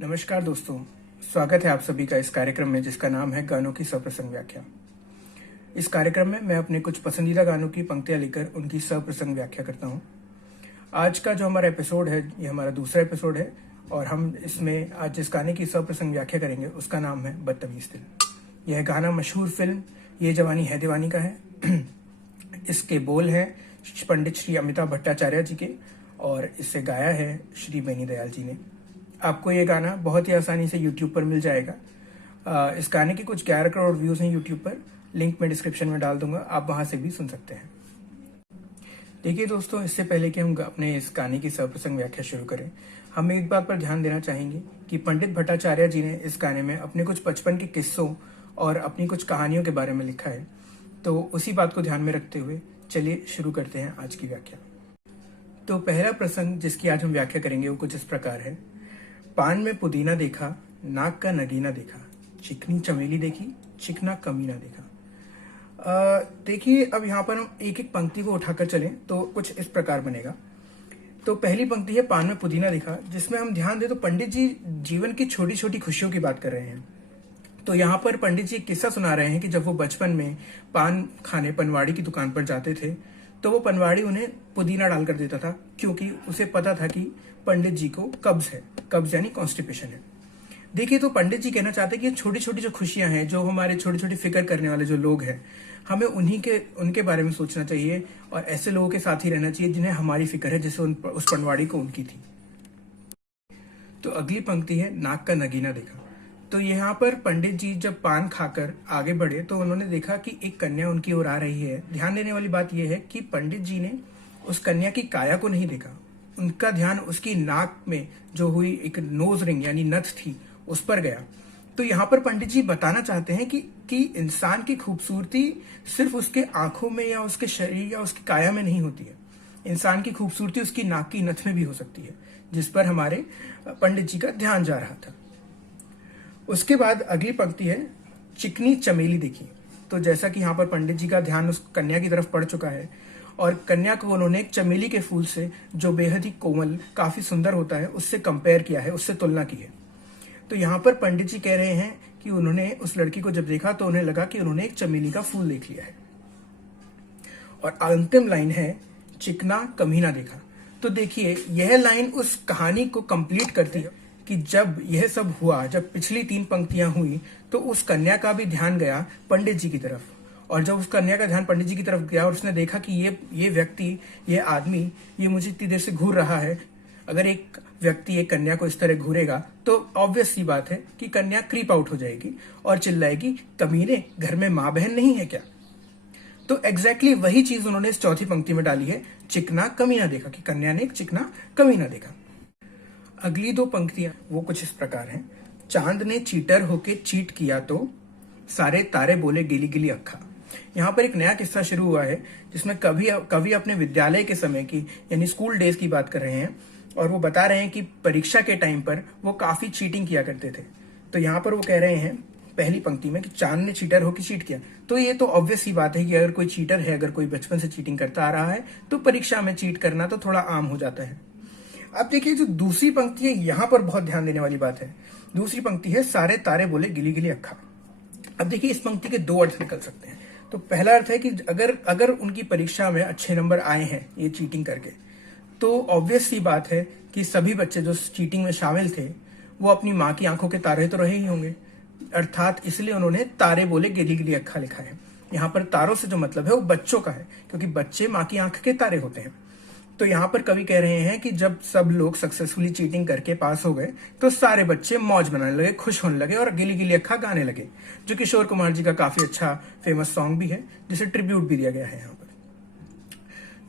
नमस्कार दोस्तों, स्वागत है आप सभी का इस कार्यक्रम में जिसका नाम है गानों की सप्रसंग व्याख्या। इस कार्यक्रम में मैं अपने कुछ पसंदीदा गानों की पंक्तियां लेकर उनकी सप्रसंग व्याख्या करता हूं। आज का जो हमारा एपिसोड है ये हमारा दूसरा एपिसोड है और हम इसमें आज जिस गाने की सप्रसंग व्याख्या करेंगे उसका नाम है बदतमीज दिल। यह गाना मशहूर फिल्म ये जवानी है दीवानी का है। इसके बोल हैं पंडित श्री अमिताभ भट्टाचार्य जी के और इसे गाया है श्री बेनी दयाल जी ने। आपको ये गाना बहुत ही आसानी से YouTube पर मिल जाएगा। इस गाने के कुछ 11 करोड़ व्यूज हैं YouTube पर, लिंक मैं डिस्क्रिप्शन में डाल दूंगा, आप वहां से भी सुन सकते हैं। देखिए दोस्तों, इससे पहले कि हम अपने इस गाने की सप्रसंग व्याख्या शुरू करें, हम एक बात पर ध्यान देना चाहेंगे कि पंडित भट्टाचार्य जी ने इस गाने में अपने कुछ बचपन के किस्सों और अपनी कुछ कहानियों के बारे में लिखा है। तो उसी बात को ध्यान में रखते हुए चलिए शुरू करते हैं आज की व्याख्या। तो पहला प्रसंग जिसकी आज हम व्याख्या करेंगे वो कुछ इस प्रकार है। पान में पुदीना देखा, नाक का नगीना देखा, चिकनी चमेली देखी, चिकना कमीना देखा। देखिए, अब यहाँ पर हम एक एक पंक्ति को उठाकर चलें तो कुछ इस प्रकार बनेगा। तो पहली पंक्ति है पान में पुदीना देखा, जिसमें हम ध्यान दें तो पंडित जी जीवन की छोटी छोटी खुशियों की बात कर रहे हैं। तो यहाँ पर पंडित जी एक किस्सा सुना रहे हैं कि जब वो बचपन में पान खाने पनवाड़ी की दुकान पर जाते थे तो वो पनवाड़ी उन्हें पुदीना डालकर देता था, क्योंकि उसे पता था कि पंडित जी को कब्ज है, कब्ज यानी कॉन्स्टिपेशन है। देखिए, तो पंडित जी कहना चाहते हैं कि ये छोटी छोटी जो खुशियां हैं, जो हमारे छोटी छोटी फिक्र करने वाले जो लोग हैं, हमें उनके बारे में सोचना चाहिए और ऐसे लोगों के साथ ही रहना चाहिए जिन्हें हमारी फिक्र है, जैसे उस पनवाड़ी को उनकी थी। तो अगली पंक्ति है नाक का नगीना देखा। तो यहाँ पर पंडित जी जब पान खाकर आगे बढ़े तो उन्होंने देखा कि एक कन्या उनकी ओर आ रही है। ध्यान देने वाली बात यह है कि पंडित जी ने उस कन्या की काया को नहीं देखा, उनका ध्यान उसकी नाक में जो हुई एक नोज रिंग यानी नथ थी उस पर गया। तो यहाँ पर पंडित जी बताना चाहते हैं कि इंसान की खूबसूरती सिर्फ उसके आंखों में या उसके शरीर या उसकी काया में नहीं होती है। इंसान की खूबसूरती उसकी नाक की नथ में भी हो सकती है, जिस पर हमारे पंडित जी का ध्यान जा रहा था। उसके बाद अगली पंक्ति है चिकनी चमेली देखी। तो जैसा कि यहाँ पर पंडित जी का ध्यान उस कन्या की तरफ पड़ चुका है और कन्या को उन्होंने एक चमेली के फूल से, जो बेहद ही कोमल काफी सुंदर होता है, उससे कंपेयर किया है, उससे तुलना की है। तो यहाँ पर पंडित जी कह रहे हैं कि उन्होंने उस लड़की को जब देखा तो उन्हें लगा कि उन्होंने एक चमेली का फूल देख लिया है। और अंतिम लाइन है चिकना कमीना देखा। तो देखिए, यह लाइन उस कहानी को कंप्लीट करती है कि जब यह सब हुआ, जब पिछली 3 पंक्तियां हुई तो उस कन्या का भी ध्यान गया पंडित जी की तरफ। और जब उस कन्या का ध्यान पंडित जी की तरफ गया और उसने देखा कि ये व्यक्ति, ये आदमी, ये मुझे इतनी देर से घूर रहा है, अगर एक व्यक्ति एक कन्या को इस तरह घूरेगा तो ऑब्वियस सी बात है कि कन्या क्रीप आउट हो जाएगी और चिल्लाएगी, कमीने, घर में माँ बहन नहीं है क्या? तो एग्जैक्टली वही चीज उन्होंने इस चौथी पंक्ति में डाली है, चिकना कमीना देखा, कि कन्या ने एक चिकना कमीना देखा। अगली 2 पंक्तियां वो कुछ इस प्रकार हैं। चांद ने चीटर होके चीट किया तो सारे तारे बोले गिली गिली अक्खा। यहाँ पर एक नया किस्सा शुरू हुआ है जिसमें कवि अपने विद्यालय के समय की यानी स्कूल डेज की बात कर रहे हैं और वो बता रहे हैं कि परीक्षा के टाइम पर वो काफी चीटिंग किया करते थे। तो यहाँ पर वो कह रहे हैं पहली पंक्ति में कि चांद ने चीटर होकर चीट किया। तो ये तो ऑब्वियस ही बात है कि अगर कोई चीटर है, अगर कोई बचपन से चीटिंग करता आ रहा है तो परीक्षा में चीट करना तो थोड़ा आम हो जाता है। अब देखिए, जो दूसरी पंक्ति है यहाँ पर बहुत ध्यान देने वाली बात है। दूसरी पंक्ति है सारे तारे बोले गिली गिली अक्खा। अब देखिए, इस पंक्ति के 2 अर्थ निकल सकते हैं। तो पहला अर्थ है कि अगर उनकी परीक्षा में अच्छे नंबर आए हैं ये चीटिंग करके, तो ऑब्वियस सी बात है कि सभी बच्चे जो चीटिंग में शामिल थे वो अपनी माँ की आंखों के तारे तो रहे ही होंगे, अर्थात इसलिए उन्होंने तारे बोले गिली गिली अक्खा लिखा है। यहाँ पर तारों से जो मतलब है वो बच्चों का है, क्योंकि बच्चे माँ की आंख के तारे होते हैं। तो यहाँ पर कवि कह रहे हैं कि जब सब लोग सक्सेसफुली चीटिंग करके पास हो गए तो सारे बच्चे मौज मनाने लगे, खुश होने लगे और गिली गिली अक्खा गाने लगे, जो किशोर कुमार जी का काफी अच्छा फेमस सॉन्ग भी है, जिसे ट्रिब्यूट भी दिया गया है। यहाँ पर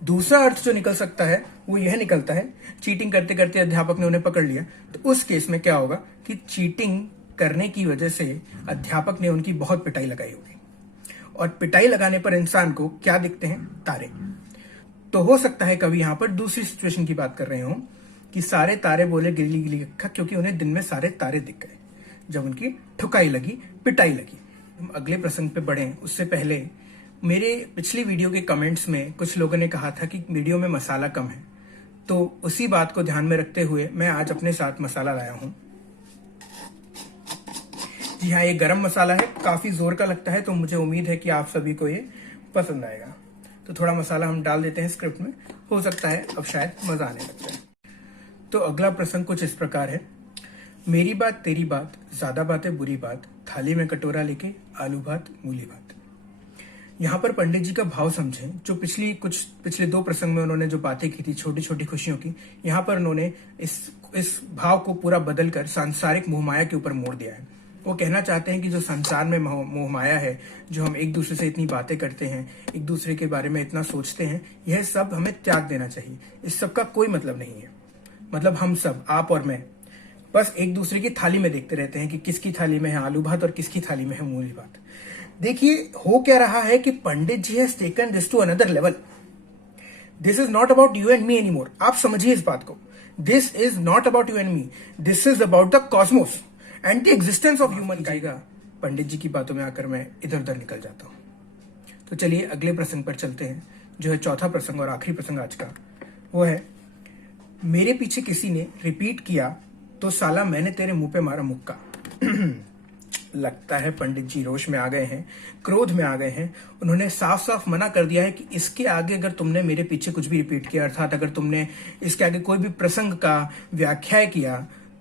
दूसरा अर्थ जो निकल सकता है वो यह निकलता है, चीटिंग करते करते अध्यापक ने उन्हें पकड़ लिया। तो उस केस में क्या होगा कि चीटिंग करने की वजह से अध्यापक ने उनकी बहुत पिटाई लगाई होगी, और पिटाई लगाने पर इंसान को क्या दिखते हैं? तारे। तो हो सकता है कभी यहाँ पर दूसरी सिचुएशन की बात कर रहे हो कि सारे तारे बोले गिली गिली अक्खा, क्योंकि उन्हें दिन में सारे तारे दिख गए जब उनकी ठुकाई लगी, पिटाई लगी। हम अगले प्रसंग पे बढ़े उससे पहले मेरे पिछली वीडियो के कमेंट्स में कुछ लोगों ने कहा था कि वीडियो में मसाला कम है, तो उसी बात को ध्यान में रखते हुए मैं आज अपने साथ मसाला लाया हूं। जी हाँ, ये गरम मसाला है, काफी जोर का लगता है, तो मुझे उम्मीद है कि आप सभी को ये पसंद आएगा। तो थोड़ा मसाला हम डाल देते हैं स्क्रिप्ट में, हो सकता है अब शायद मजा आने लग जाए। तो अगला प्रसंग कुछ इस प्रकार है। मेरी बात तेरी बात, ज्यादा बातें बुरी बात, थाली में कटोरा लेके आलू भात मूली भात। यहाँ पर पंडित जी का भाव समझें, जो पिछले 2 प्रसंग में उन्होंने जो बातें की थी छोटी छोटी खुशियों की, यहाँ पर उन्होंने इस भाव को पूरा बदलकर सांसारिक मोहमाया के ऊपर मोड़ दिया है। वो कहना चाहते हैं कि जो संसार में मोहमाया है, जो हम एक दूसरे से इतनी बातें करते हैं, एक दूसरे के बारे में इतना सोचते हैं, यह सब हमें त्याग देना चाहिए। इस सब का कोई मतलब नहीं है। मतलब हम सब, आप और मैं, बस एक दूसरे की थाली में देखते रहते हैं कि किसकी थाली में है आलू भात और किसकी थाली में है मूली भात। देखिए हो क्या रहा है कि Pandit ji has taken this to another level. This is not about you and me any more. आप समझिए इस बात को। This is not about you and me, this is about the cosmos and the existence of human kind. Pandit ji की बातों में आकर मैं इधर उधर निकल जाता हूं। तो चलिए अगले प्रसंग पर चलते हैं, जो है चौथा प्रसंग और आखिरी प्रसंग आज का। वो है, मेरे पीछे किसी ने रिपीट किया तो साला मैंने तेरे मुंह पे मारा मुक्का। लगता है पंडित जी रोष में आ गए हैं, क्रोध में आ गए हैं। उन्होंने साफ साफ मना कर दिया है कि इसके आगे अगर तुमने मेरे पीछे कुछ भी रिपीट किया, अर्थात अगर तुमने इसके आगे कोई भी प्रसंग का व्याख्या किया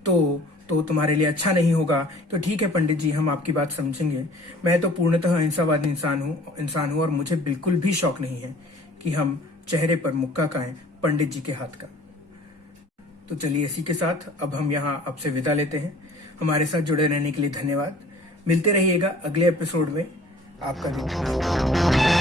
तो तुम्हारे लिए अच्छा नहीं होगा। तो ठीक है पंडित जी, हम आपकी बात समझेंगे। मैं तो पूर्णतः अहिंसावादी इंसान हूं और मुझे बिल्कुल भी शौक नहीं है कि हम चेहरे पर मुक्का खाएं पंडित जी के हाथ का। तो चलिए इसी के साथ अब हम यहाँ आपसे विदा लेते हैं। हमारे साथ जुड़े रहने के लिए धन्यवाद। मिलते रहिएगा अगले एपिसोड में। आपका दिन